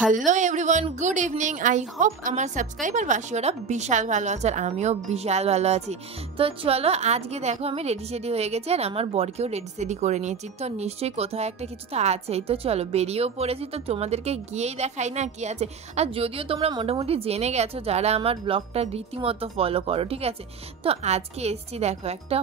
Hello everyone, good evening. I hope আমার subscriber বাসীরা বিশাল ভালো আছে আর আমিও বিশাল ভালো আছি। তো চলো, আজকে দেখো আমি রেডি সেডি হয়ে গেছি আর আমার বরকেও রেডি সেডি করে নিয়েছি। তো নিশ্চয়ই কোথাও একটা কিছু তো আছেই। তো চলো, বেরিয়েও পড়েছি। তো তোমাদেরকে গিয়েই দেখাই না কি আছে। আর যদিও তোমরা মোটামুটি জেনে গেছো যারা আমার ব্লগটা রীতিমতো ফলো করো, ঠিক আছে। তো আজকে এসছি দেখো একটা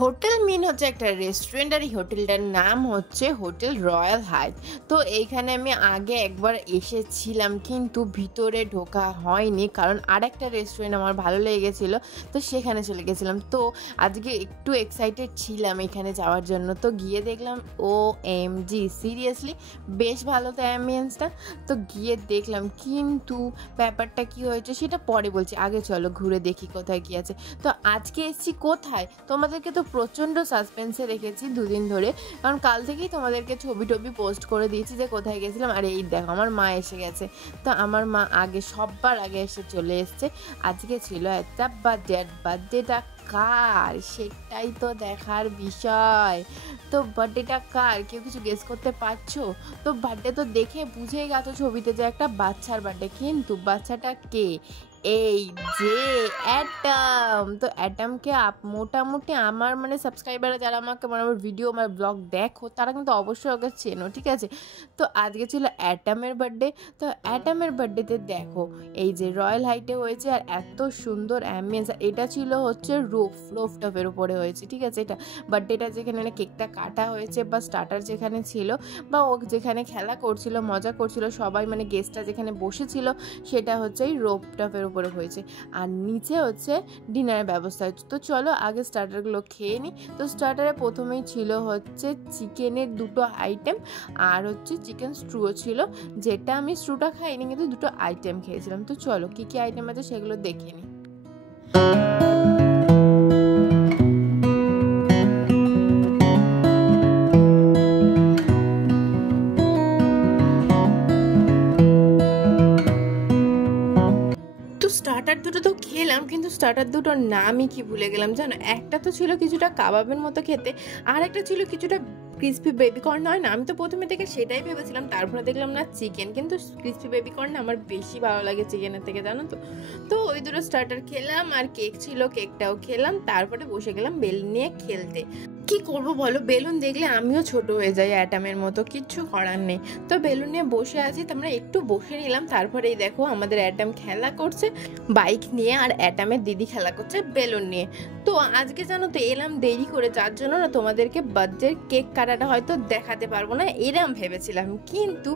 হোটেল মিন হচ্ছে একটা রেস্টুরেন্ট, আর এই হোটেলটার নাম হচ্ছে হোটেল রয়্যাল হাইট। তো এইখানে আমি আগে একবার এসেছিলাম, কিন্তু ভিতরে ঢোকা হয়নি, কারণ আরেকটা রেস্টুরেন্ট আমার ভালো লেগে গেছিলো, তো সেখানে চলে গেছিলাম। তো আজকে একটু এক্সাইটেড ছিলাম এখানে যাওয়ার জন্য। তো গিয়ে দেখলাম OMG, সিরিয়াসলি বেশ ভালো তো অ্যাম্বিয়েন্সটা। তো গিয়ে দেখলাম, কিন্তু ব্যাপারটা কি হয়েছে সেটা পরে বলছি, আগে চলো ঘুরে দেখি কোথায় কি আছে। তো আজকে এসেছি কোথায়, তোমাদেরকে তো প্রচণ্ড সাসপেন্সে রেখেছি দুদিন ধরে, কারণ কাল থেকেই তোমাদেরকে ছবি টবি পোস্ট করে দিয়েছি যে কোথায় গেছিলাম। আর এই দেখো আমার মা এসে গেছে। তো আমার মা সববার আগে এসে চলে এসছে। আজকে ছিল একটা বার্থডেটা কার সেটাই তো দেখার বিষয়। তো বার্থডেটা কার, কেউ কিছু গেস করতে পারছো? তো বার্থডে তো দেখে বুঝেই গেছো ছবিতে যে একটা বাচ্চার বার্থডে, কিন্তু বাচ্চাটা কে? এই যে অ্যাটম। তো অ্যাটমকে মোটামুটি আমার সাবস্ক্রাইবাররা যারা আমাকে আমার ভিডিও আমার ব্লগ দেখো, তারা কিন্তু অবশ্যই ওকে চেনো, ঠিক আছে। তো আজকে ছিল অ্যাটমের বার্থডে। তো অ্যাটমের বার্থডেতে দেখো এই যে রয়্যাল হাইটে হয়েছে, আর এত সুন্দর অ্যাম্বিয়েন্স। এটা ছিল হচ্ছে রুফটপের উপরে হয়েছে, ঠিক আছে। এটা বার্থডেটা যেখানে কেকটা কাটা হয়েছে, বা স্টার্টার যেখানে ছিল, বা ও যেখানে খেলা করছিল মজা করছিল সবাই, গেস্টটা যেখানে বসেছিল, সেটা হচ্ছে এই রুফটপের উপরে হয়েছে। আর নিচে হচ্ছে ডিনারের ব্যবস্থা হচ্ছে। তো চলো আগে স্টার্টারগুলো খেয়ে নিই। তো স্টার্টারে প্রথমেই ছিল হচ্ছে চিকেনের 2টো আইটেম, আর হচ্ছে চিকেন স্ট্রুও ছিল, যেটা আমি স্ট্রুটা খাইনি, কিন্তু 2টো আইটেম খেয়েছিলাম। তো চলো কি কি আইটেম আছে সেগুলো দেখে নিই। স্টার্টার দুটো তো খেলাম, কিন্তু স্টার্টার দুটোর নামই কি ভুলে গেলাম জানো। একটা তো ছিল কিছুটা কাবাবের মতো খেতে, আর একটা ছিল কিছুটা ক্রিসপি বেবি কর্ন, হয় না? আমি তো প্রথমে থেকে সেটাই ভেবেছিলাম, তারপরে দেখলাম না চিকেন, কিন্তু ক্রিসপি বেবি কর্ন আমার বেশি ভালো লাগে চিকেনের থেকে, জানো তো। তো ওই দুটো স্টার্টার খেলাম, আর কেক ছিল, কেকটাও খেলাম। তারপরে বসে গেলাম বেলুন নিয়ে খেলতে। কি করবো বলো, বেলুন দেখলে আমিও ছোট হয়ে যাই অ্যাটামের মতো, কিচ্ছু করার নেই। তো বেলুন নিয়ে বসে আছি, তোমরা একটু বসে নিলাম। তারপরে এই দেখো আমাদের অ্যাটাম খেলা করছে বাইক নিয়ে, আর অ্যাটামের দিদি খেলা করছে বেলুন নিয়ে। তো আজকে জানো তো এলাম দেরি করে, যার জন্য না তোমাদেরকে বার্থডের কেক কাটাটা হয়তো দেখাতে পারবো না, এরম ভেবেছিলাম। কিন্তু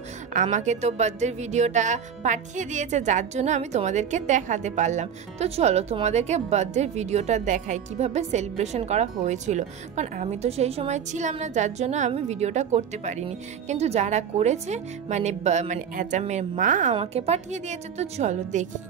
আমাকে তো বার্থডের ভিডিওটা পাঠিয়ে দিয়েছে, যার জন্য আমি তোমাদেরকে দেখাতে পারলাম। তো চলো তোমাদেরকে বার্থডের ভিডিওটা দেখাই কিভাবে সেলিব্রেশন করা হয়েছিল, কারণ আমি তো সেই সময় ছিলাম না, যার জন্য আমি ভিডিওটা করতে পারিনি। কিন্তু যারা করেছে অ্যাটামের মা আমাকে পাঠিয়ে দিয়েছে। তো চলো দেখি।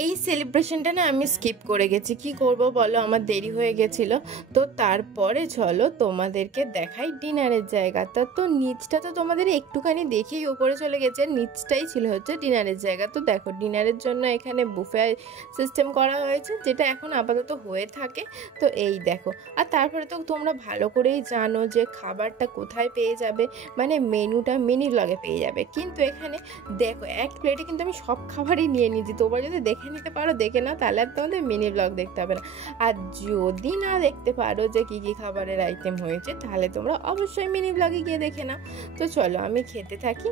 এই সেলিব্রেশনটা না আমি স্কিপ করে গেছি, কি করব বলো, আমার দেরি হয়ে গেছিল। তো তারপরে চলো তোমাদেরকে দেখাই ডিনারের জায়গাটা। তো নিচটা তো তোমাদের একটুখানি দেখেই উপরে চলে গেছে, নিচটাই ছিল হচ্ছে ডিনারের জায়গা। তো দেখো ডিনারের জন্য এখানে বুফে সিস্টেম করা হয়েছে, যেটা এখন আপাতত হয়ে থাকে। তো এই দেখো, আর তারপরে তো তোমরা ভালো করেই জানো যে খাবারটা কোথায় পেয়ে যাবে, মেনুটা মিনি ব্লগে পেয়ে যাবে। কিন্তু এখানে দেখো এক প্লেটে কিন্তু আমি সব খাবারই নিয়ে নিয়েছি। তোমরা যদি দেখে নিতে পারো দেখে নাও, তাহলে আর তোমাদের মিনি ব্লগ দেখতে হবে না। আর যদি না দেখতে পারো যে কি কি খাবারের আইটেম হয়েছে, তাহলে তোমরা অবশ্যই মিনি ব্লগে গিয়ে দেখে নাও। তো চলো আমি খেতে থাকি।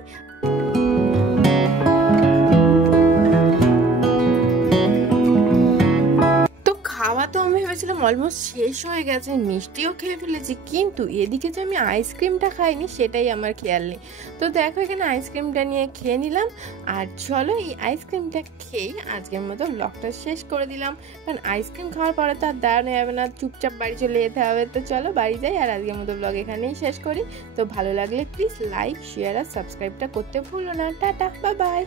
খাওয়া তো আমি ভেবেছিলাম অলমোস্ট শেষ হয়ে গেছে, মিষ্টিও খেয়ে ফেলেছি, কিন্তু এদিকে যে আমি আইসক্রিমটা খাইনি সেটাই আমার খেয়াল নেই। তো দেখো এখানে আইসক্রিমটা নিয়ে খেয়ে নিলাম। আর চলো এই আইসক্রিমটা খেয়েই আজকের মতো ব্লগটা শেষ করে দিলাম, কারণ আইসক্রিম খাওয়ার পরে তো আর দাঁড়ানো যাবে না, চুপচাপ বাড়ি চলে যেতে হবে। তো চলো বাড়ি যাই, আর আজকের মতো ব্লগ এখানেই শেষ করি। তো ভালো লাগলে প্লিজ লাইক, শেয়ার আর সাবস্ক্রাইবটা করতে ভুলো না। Tata, bye bye.